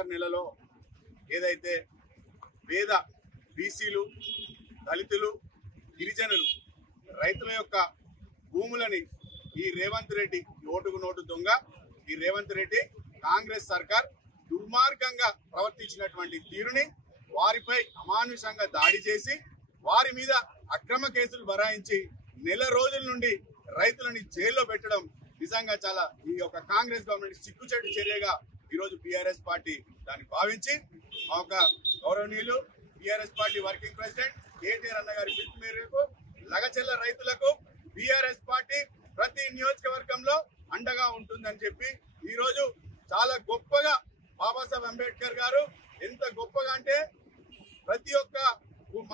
September నెలలో ఏదైతే పేద బీసీలు, దళితులు, గిరిజనులు, రైతుల యొక్క భూములని ఈ రేవంత్ రెడ్డి ఓటుకు నోటు దొంగ, ఈ రేవంత్ రెడ్డి కాంగ్రెస్ సర్కార్ దుర్మార్గంగా ప్రవర్తించినటువంటి తీరుని, వారిపై అమానుషంగా దాడి చేసి వారి మీద అక్రమ కేసులు బరాయించి నెల రోజుల నుండి రైతులని జైల్లో పెట్టడం నిజంగా చాలా ఈ యొక్క కాంగ్రెస్ గవర్నమెంట్ సిగ్గుచేటు చర్యగా ఈరోజు బీఆర్ఎస్ పార్టీ దాన్ని భావించి మా యొక్క గౌరవనీయులు BRS party working president KTR అన్న గారి పిలుపు మేరకు లగచెల్ల రైతులకు బీఆర్ఎస్ పార్టీ ప్రతి నియోజకవర్గంలో అండగా ఉంటుందని చెప్పి ఈరోజు చాలా గొప్పగా బాబాసాహెబ్ అంబేద్కర్ గారు ఎంత గొప్పగా అంటే ప్రతి ఒక్క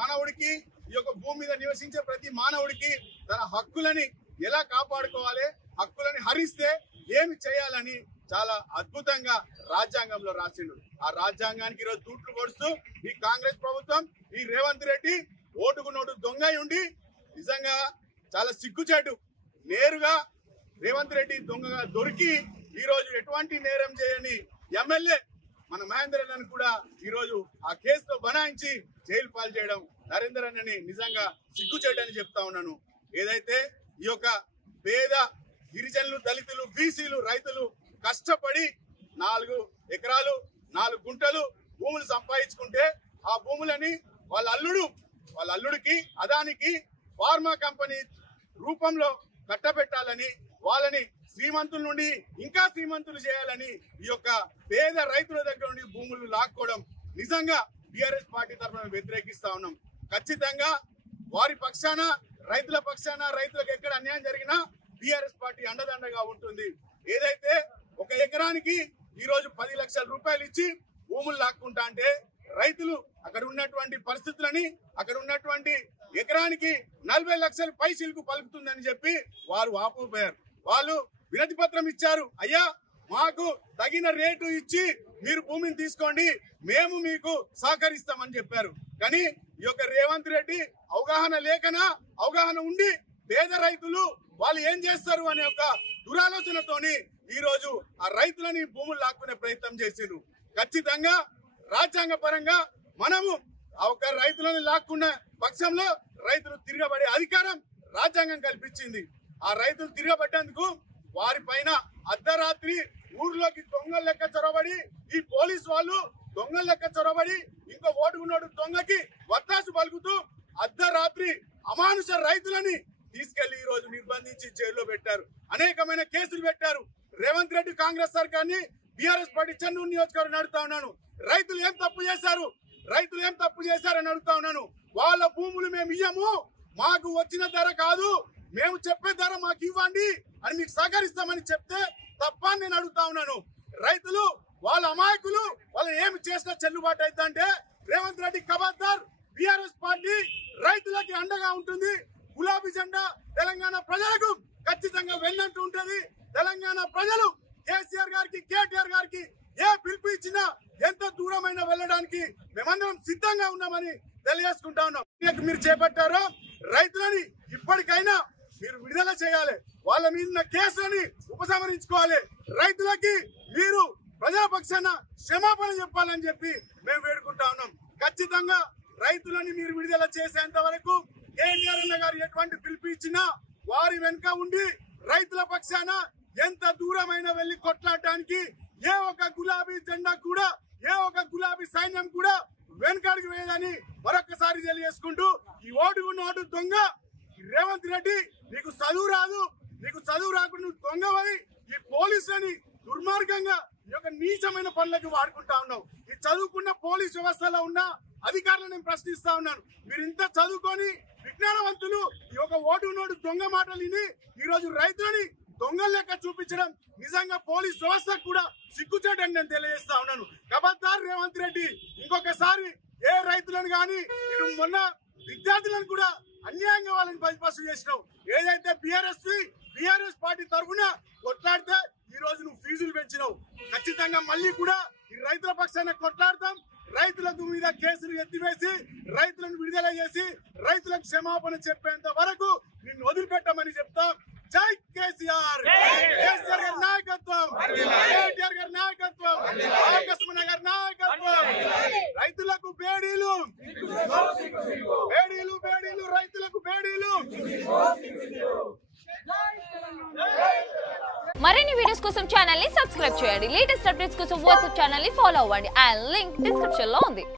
మానవుడికి, ఈ యొక్క భూమి మీద నివసించే ప్రతి మానవుడికి తన హక్కులని ఎలా కాపాడుకోవాలి, హక్కులని హరిస్తే ఏమి చేయాలని చాలా అద్భుతంగా రాజ్యాంగంలో రాసిండు. ఆ రాజ్యాంగానికి ఈరోజు తూట్లు పొడుస్తూ ఈ కాంగ్రెస్ ప్రభుత్వం, ఈ రేవంత్ రెడ్డి ఓటుకు నోటు దొంగ ఉండి నిజంగా చాలా సిగ్గుచేటు. నేరుగా రేవంత్ రెడ్డి దొంగగా దొరికి ఈరోజు ఎటువంటి నేరం చేయని ఎమ్మెల్యే మన మహేందర్ అన్నని కూడా ఈరోజు ఆ కేసులో బనాయించి జైలు పాలు చేయడం నరేందర్ అన్నని నిజంగా సిగ్గుచేటని చెప్తా ఉన్నాను. ఏదైతే ఈ యొక్క పేద గిరిజనులు, దళితులు, బీసీలు, రైతులు కష్టపడి 4 ఎకరాలు 4 గుంటలు భూములు సంపాదించుకుంటే ఆ భూములని వాళ్ళ అల్లుడికి అదానికి ఫార్మా కంపెనీ రూపంలో కట్టబెట్టాలని, వాళ్ళని శ్రీమంతుల నుండి ఇంకా శ్రీమంతులు చేయాలని ఈ యొక్క పేద రైతుల దగ్గర నుండి భూములు లాక్కోవడం నిజంగా బీఆర్ఎస్ పార్టీ తరఫున వ్యతిరేకిస్తా ఉన్నాం. ఖచ్చితంగా వారి పక్షాన, రైతుల పక్షాన, రైతులకు ఎక్కడ అన్యాయం జరిగినా బీఆర్ఎస్ పార్టీ అండదండగా ఉంటుంది. ఏదైతే 1 ఎకరానికి ఈరోజు 10 లక్షల రూపాయలు ఇచ్చి భూములు లాక్కుంటా అంటే రైతులు అక్కడ ఉన్నటువంటి పరిస్థితులని, అక్కడ ఉన్నటువంటి ఎకరానికి 40 లక్షల పైసలకు పలుకుతుందని చెప్పి వారు వాపోయారు. వాళ్ళు వినతి పత్రం ఇచ్చారు, అయ్యా మాకు తగిన రేటు ఇచ్చి మీరు భూమిని తీసుకోండి, మేము మీకు సహకరిస్తామని చెప్పారు. కానీ ఈ యొక్క రేవంత్ రెడ్డి అవగాహన ఉండి పేద రైతులు వాళ్ళు ఏం చేస్తారు అనే ఒక దురాలోచనతోని ఈ రోజు ఆ రైతులని భూములు లాక్కునే ప్రయత్నం చేసిండ్రు. ఖచ్చితంగా రాజ్యాంగ పరంగా మనము ఆ ఒక రైతులను లాక్కున్న పక్షంలో రైతులు తిరగబడే అధికారం రాజ్యాంగం కల్పించింది. ఆ రైతులు తిరగబడ్డందుకు వారి పైన అర్ధరాత్రి ఊర్లోకి దొంగల లెక్క చొరబడి, ఈ పోలీసు వాళ్ళు దొంగల లెక్క చొరబడి ఇంకో ఓటుకున్నోడు దొంగకి వత్తాసు పలుకుతూ అర్ధరాత్రి అమానుష రైతులని తీసుకెళ్లి ఈ రోజు నిర్బంధించి జైల్లో పెట్టారు. అనేకమైన కేసులు పెట్టారు. రేవంత్ రెడ్డి కాంగ్రెస్ సర్కార్ని బీఆర్ఎస్ పార్టీ చెన్నూరు నియోజకవర్గం అడుగుతా ఉన్నాను, రైతులు ఏం తప్పు చేశారని అడుగుతా ఉన్నాను. వాళ్ళ భూములు మేము ఇయ్యము, మాకు వచ్చిన ధర కాదు, మేము చెప్పే ధర మాకు ఇవ్వండి అని మీకు సహకరిస్తామని చెప్తే తప్ప నేను అడుగుతా ఉన్నాను. రైతులు వాళ్ళ అమాయకులు, వాళ్ళు ఏమి చేసినా చెల్లుబాటు అవుతుందంటే రేవంత్ రెడ్డి ఖబర్దార్. బీఆర్ఎస్ పార్టీ రైతులకి అండగా ఉంటుంది. గులాబీ జెండా తెలంగాణ ప్రజలకు ఖచ్చితంగా వెళ్ళంటూ ఉంటుంది. తెలంగాణ ప్రజలు కేసీఆర్ గారికి, కేటీఆర్ గారికి ఏ పిలుపు ఇచ్చినా ఎంత దూరమైనా వెళ్ళడానికి మేమందరం సిద్ధంగా ఉన్నామని తెలియజేసుకుంటా ఉన్నాం. మీరు చేపట్టారో రైతులని ఇప్పటికైనా మీరు విడుదల చేయాలి, వాళ్ళ మీద కేసులని ఉపసంహరించుకోవాలి. రైతులకి మీరు ప్రజల పక్షాన క్షమాపణ చెప్పాలని చెప్పి మేము వేడుకుంటా ఉన్నాం. ఖచ్చితంగా రైతులని మీరు విడుదల చేసేంత వరకు కేటీఆర్ అన్న గారు ఎటువంటి పిలుపు ఇచ్చినా వారి వెనుక ఉండి రైతుల పక్షాన ఎంత దూరమైనా వెళ్లి కొట్లాడడానికి ఏ ఒక గులాబీ జెండా కూడా, ఏ ఒక గులాబీ సైన్యం కూడా వెనుకడికి వేయదని మరొకసారి తెలియజేసుకుంటూ, ఈ ఓటుకు నోటు దొంగ రేవంత్ రెడ్డి, నీకు చదువు రాదు, నీకు చదువు రాకుండా నువ్వు దొంగవై ఈ పోలీసులని దుర్మార్గంగా ఈ యొక్క నీచమైన పనులకు వాడుకుంటా ఉన్నావు. ఈ చదువుకున్న పోలీస్ వ్యవస్థలో ఉన్న అధికారులను నేను ప్రశ్నిస్తా ఉన్నాను. మీరు ఇంత చదువుకొని విజ్ఞానవంతులు ఈ యొక్క ఓటు నోటు దొంగ మాటలు విని ఈ రోజు రైతులని దొంగల లెక్క చూపించడం నిజంగా పోలీస్ వ్యవస్థకు కూడా సిగ్గుచేటని నేను తెలియజేస్తా ఉన్నాను. ఖబర్దార్ రేవంత్ రెడ్డి, ఇంకొకసారి ఏ రైతులను కానీ ఇటు మొన్న విద్యార్థులను కూడా అన్యాయంగా వాళ్ళని బలిపశు చేసినావు. ఏదైతే బీఆర్ఎస్ పార్టీ తరఫున కొట్లాడితే ఈ రోజు నువ్వు ఫీజులు పెంచినావు. ఖచ్చితంగా మళ్ళీ కూడా ఈ రైతుల పక్షాన కొట్లాడతాం. రైతులకు మీద కేసులు ఎత్తివేసి రైతులను విడుదల చేసి రైతులకు క్షమాపణ చెప్పేంత వరకు నిన్ను వదిలిపెట్టమని చెప్తాం. జై కేసీఆర్ కేసీఆర్ గారి నాయకత్వం కేటీఆర్ గారి నాయకత్వం ఆకాశమన్న గారి నాయకత్వం రైతులకు బేడీలు బేడీలు బేడీలు రైతులకు బేడీలు మరిన్ని వీడియోస్ కోసం ఛానల్ ని సబ్స్క్రైబ్ చేయండి లేటెస్ట్ అప్డేట్స్ కోసం వాట్సాప్ ఛానల్ ని ఫాలో అవ్వండి ఆ లింక్ డిస్క్రిప్షన్ లో ఉంది